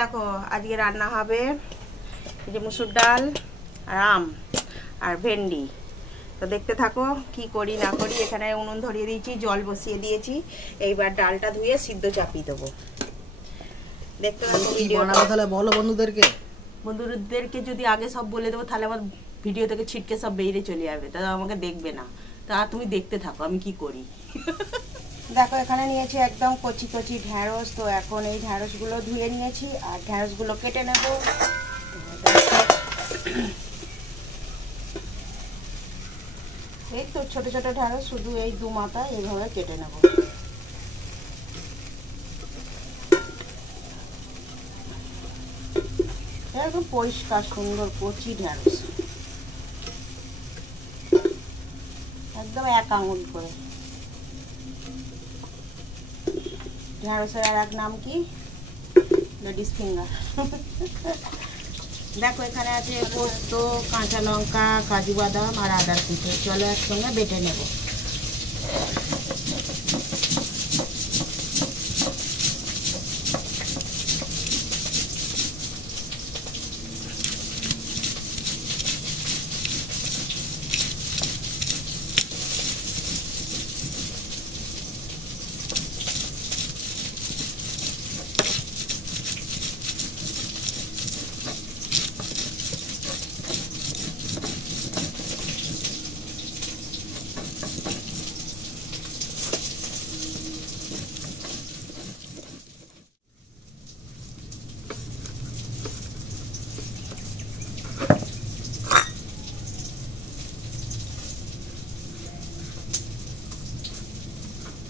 দেখো আজকে রান্না হবে এই যে মুসুর ডাল আর আম আর ভেন্ডি। তো দেখতে থাকো কি করি না করি। এখানে উনুন ধরিয়ে দিয়েছি, জল বসিয়ে দিয়েছি। এইবার ডালটা ধুয়ে সিদ্ধ চাপিয়ে দেবো। দেখতে থাকো ভিডিও। তাহলে বলো বন্ধুদেরকে যদি আগে সব বলে দেবো তাহলে আমার ভিডিও থেকে ছিটকে সব বেরিয়ে চলে যাবে, তাহলে আমাকে দেখবে না। তা তুমি দেখতে থাকো আমি কি করি। দেখো এখানে নিয়েছি একদম কচি কচি ঢ্যাঁড়স। তো এখন এই ঢ্যাঁড়সগুলো ধুয়ে নিয়েছি আর ঢ্যাঁড়সগুলো কেটে নেব। এই তো ছোট ছোট ঢ্যাঁড়স, শুধু এই দু মাথা এইভাবে কেটে নেব। একদম পরিষ্কার সুন্দর কচি ঢ্যাঁড়স, একদম এক আঙুল করে। ঢ্যাঁড়সের আর এক নাম কি, লেডিস ফিঙ্গার। দেখো এখানে আছে পোস্ত, কাঁচা লঙ্কা, কাজু বাদাম আর আদার কুচো। চলো একসঙ্গে বেটে নেব।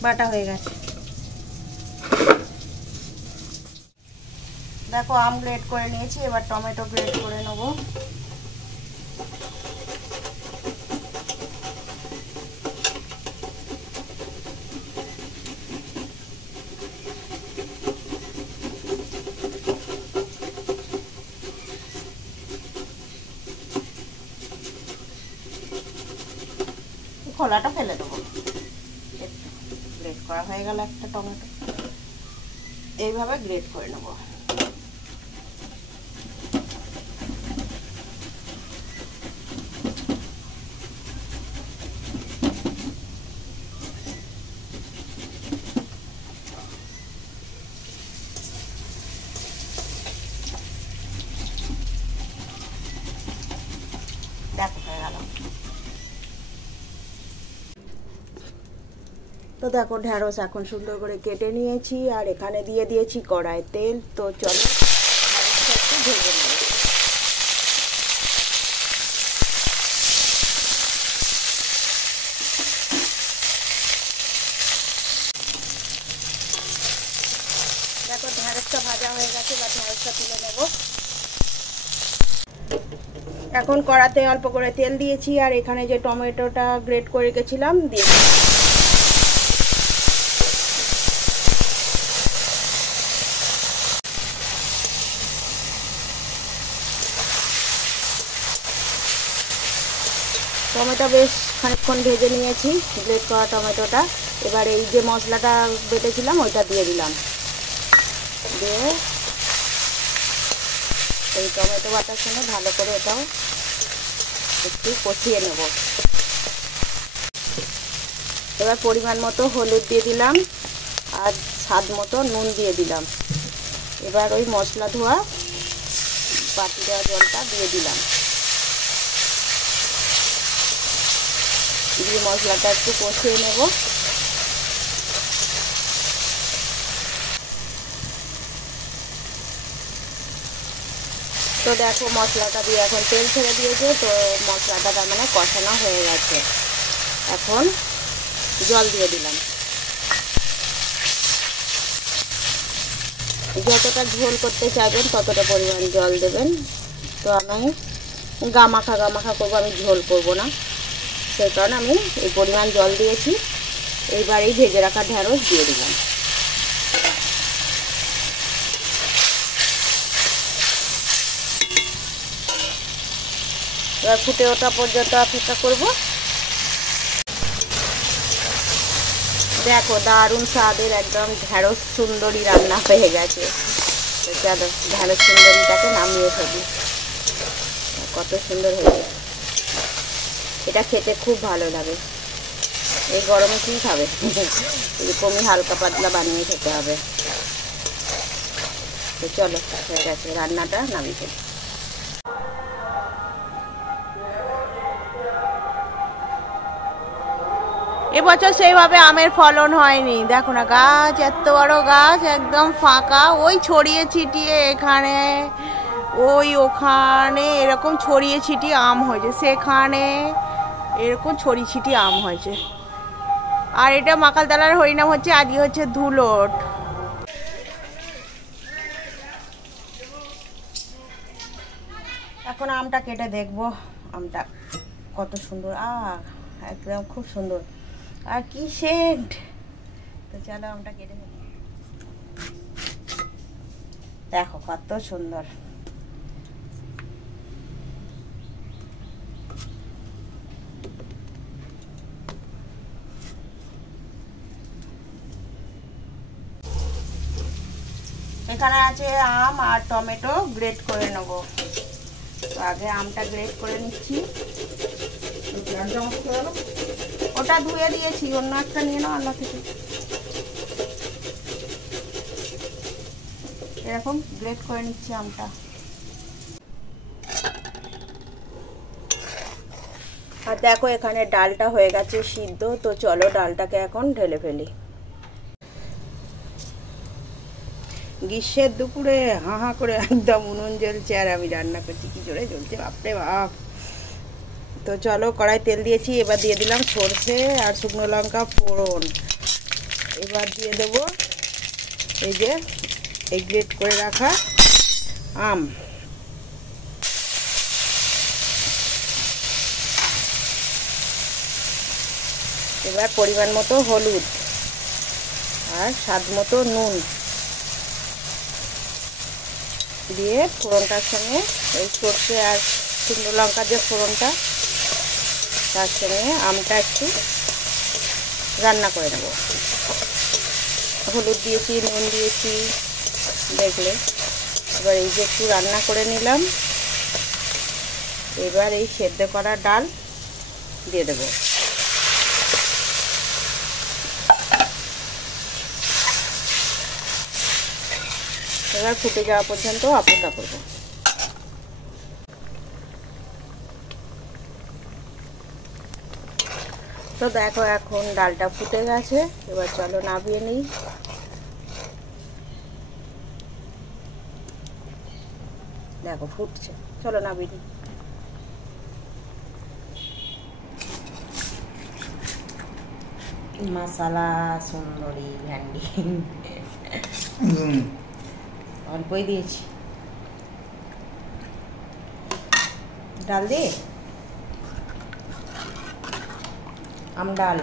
বাটা হয়ে গেছে। দেখো আম গ্রেট করে নিয়েছি, এবার টমেটো গ্রেট করে নেব। খোলাটা ফেলে দেবো। গ্রেট করা হয়ে গেল একটা টমেটো, এইভাবে গ্রেট করে নেব। দেখো হয়ে গেল। তো দেখো ঢ্যাঁড়স এখন সুন্দর করে কেটে নিয়েছি আর এখানে দিয়ে দিয়েছি কড়াই তেল। তো চলো ঢ্যাঁড়সটা একটু ভেজে নেব। দেখো ঢ্যাঁড়সটা ভাজা হয়ে গেছে, বা ঢ্যাঁড়সটা তুলে নেব। এখন কড়াতে অল্প করে তেল দিয়েছি আর এখানে যে টমেটোটা গ্রেট করে রেখেছিলাম দিয়ে দিচ্ছি। টমেটো বেশ খানিকক্ষণ ভেজে নিয়েছি, গ্রেট করা টমেটোটা। এবার এই যে মশলাটা বেটেছিলাম ওইটা দিয়ে দিলাম। দিয়ে এই টমেটো বাটার সঙ্গে ভালো করে এটাও একটু কষিয়ে নেব। এবার পরিমাণ মতো হলুদ দিয়ে দিলাম আর স্বাদ মতো নুন দিয়ে দিলাম। এবার ওই মশলা ধোয়া বাটি দেওয়া জলটা দিয়ে দিলাম। দিয়ে মশলাটা একটু কষিয়ে নেব। তো দেখো মশলাটা দিয়ে এখন তেল ছেড়ে দিয়েছে। তো মশলাটা তার মানে কষানো হয়ে গেছে। এখন জল দিয়ে দিলাম। যতটা ঝোল করতে চাইবেন ততটা পরিমাণ জল দেবেন। তো আমি গামাখা করবো, আমি ঝোল করব না, সেই কারণে আমি এই পরিমাণ জল দিয়েছি। এইবার এই ভেজে রাখা ঢ্যাঁড়স দিয়ে দিলাম। এবার ফুটে ওঠা পর্যন্ত অপেক্ষা করব। দেখো দারুণ স্বাদের একদম ঢ্যাঁড়স সুন্দরী রান্না হয়ে গেছে। তো চলো ঢ্যাঁড়স সুন্দরীটাকে নামিয়ে ফেলি। কত সুন্দর হয়েছে, এটা খেতে খুব ভালো লাগে। এই গরমে কি খাবে, এরকমই হালকা পাতলা বানিয়ে খেতে হবে। তো চলো হয়ে গেছে, রান্নাটা নামিয়ে ফেলি। এবছর সেইভাবে আমের ফলন হয়নি, দেখো না গাছ এত বড় গাছ একদম ফাঁকা, ওই ছড়িয়ে ছিটিয়ে এখানে ওই ওখানে এরকম ছড়িয়ে ছিটিয়ে আম হয়েছে, সেখানে এরকম ছড়িয়ে ছিটিয়ে আম হয়েছে। আর এটা মাকালতলার হরিনাম হচ্ছে, আজকে হচ্ছে ধুলোট। এখন আমটা কেটে দেখবো, আমটা কত সুন্দর, একদম খুব সুন্দর আর কি সেন্ট। তো চলো আমটা কেটে ফেলি। দেখো কত সুন্দর, এখানে আছে আম আর টমেটো গ্রেট করে নেবো। তো আগে আমটা গ্রেট করে নিচ্ছি। ওটা ধুয়ে দিয়েছি, অন্য একটা নিয়ে নাও আল্লাহ থেকে। এরকম গ্রেট করে নিচ্ছি আমটা। আর দেখো এখানে ডালটা হয়ে গেছে সিদ্ধ। তো চলো ডালটাকে এখন ঢেলে ফেলি। গ্রীষ্মের দুপুরে হাঁ করে একদম উনুন জ্বলছে আর আমি রান্না করছি, কি জোরে জ্বলছে বাপরে বাপ। তো চলো কড়াই তেল দিয়েছি, এবার দিয়ে দিলাম সর্ষে আর শুকনো লঙ্কা ফোড়ন। এবার দিয়ে দেবো এই যে এই গ্রেট করে রাখা আম। এবার পরিমাণ মতো হলুদ আর স্বাদ মতো নুন দিয়ে ফোড়নটার সঙ্গে ওই সর্ষে আর শুকনো লঙ্কার যে ফোড়নটা, তার সঙ্গে আমটা একটু রান্না করে নেব। হলুদ দিয়েছি, নুন দিয়েছি দেখলে। এবার এই যে একটু রান্না করে নিলাম। এবার এই সেদ্ধ করা ডাল দিয়ে দেব। এবার ফুটে যাওয়া পর্যন্ত অপেক্ষা করব। তো দেখো এখন ডালটা ফুটে গেছে, এবার চলো নামিয়ে নিই। দেখো ফুটছে, চলো নামিয়ে নিই। মশলা সুন্দরী ভ্যান্ডি অল্পই দিয়েছি, ডাল দিয়ে আম ডাল।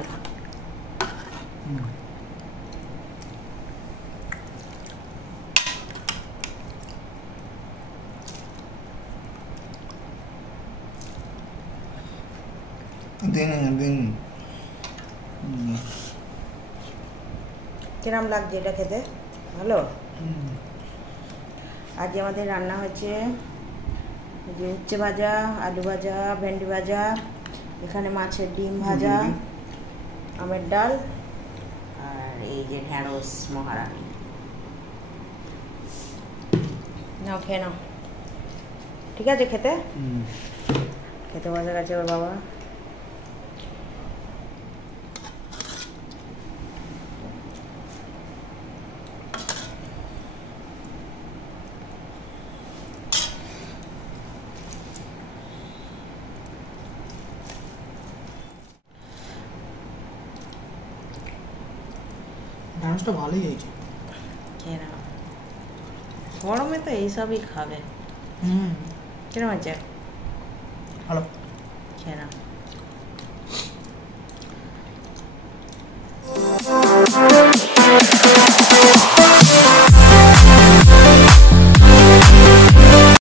কিরম লাগছে এটা খেতে? ভালো। আজ আমাদের রান্না হচ্ছে যে উচ্ছে ভাজা, আলু ভাজা, ভেন্ডি ভাজা, এখানে মাছের ডিম ভাজা, আমের ডাল আর এই যে ঢ্যাঁড়স মহারানী। নাও খেয়ে নাও, ঠিক আছে? খেতে খেতে মজা গেছে ওর বাবা। ঢ্যাঁড়সটা ভালোই হয়েছে। কেন গরমে তো এইসবই খাবে। কেন হয়েছে? ভালো। কেন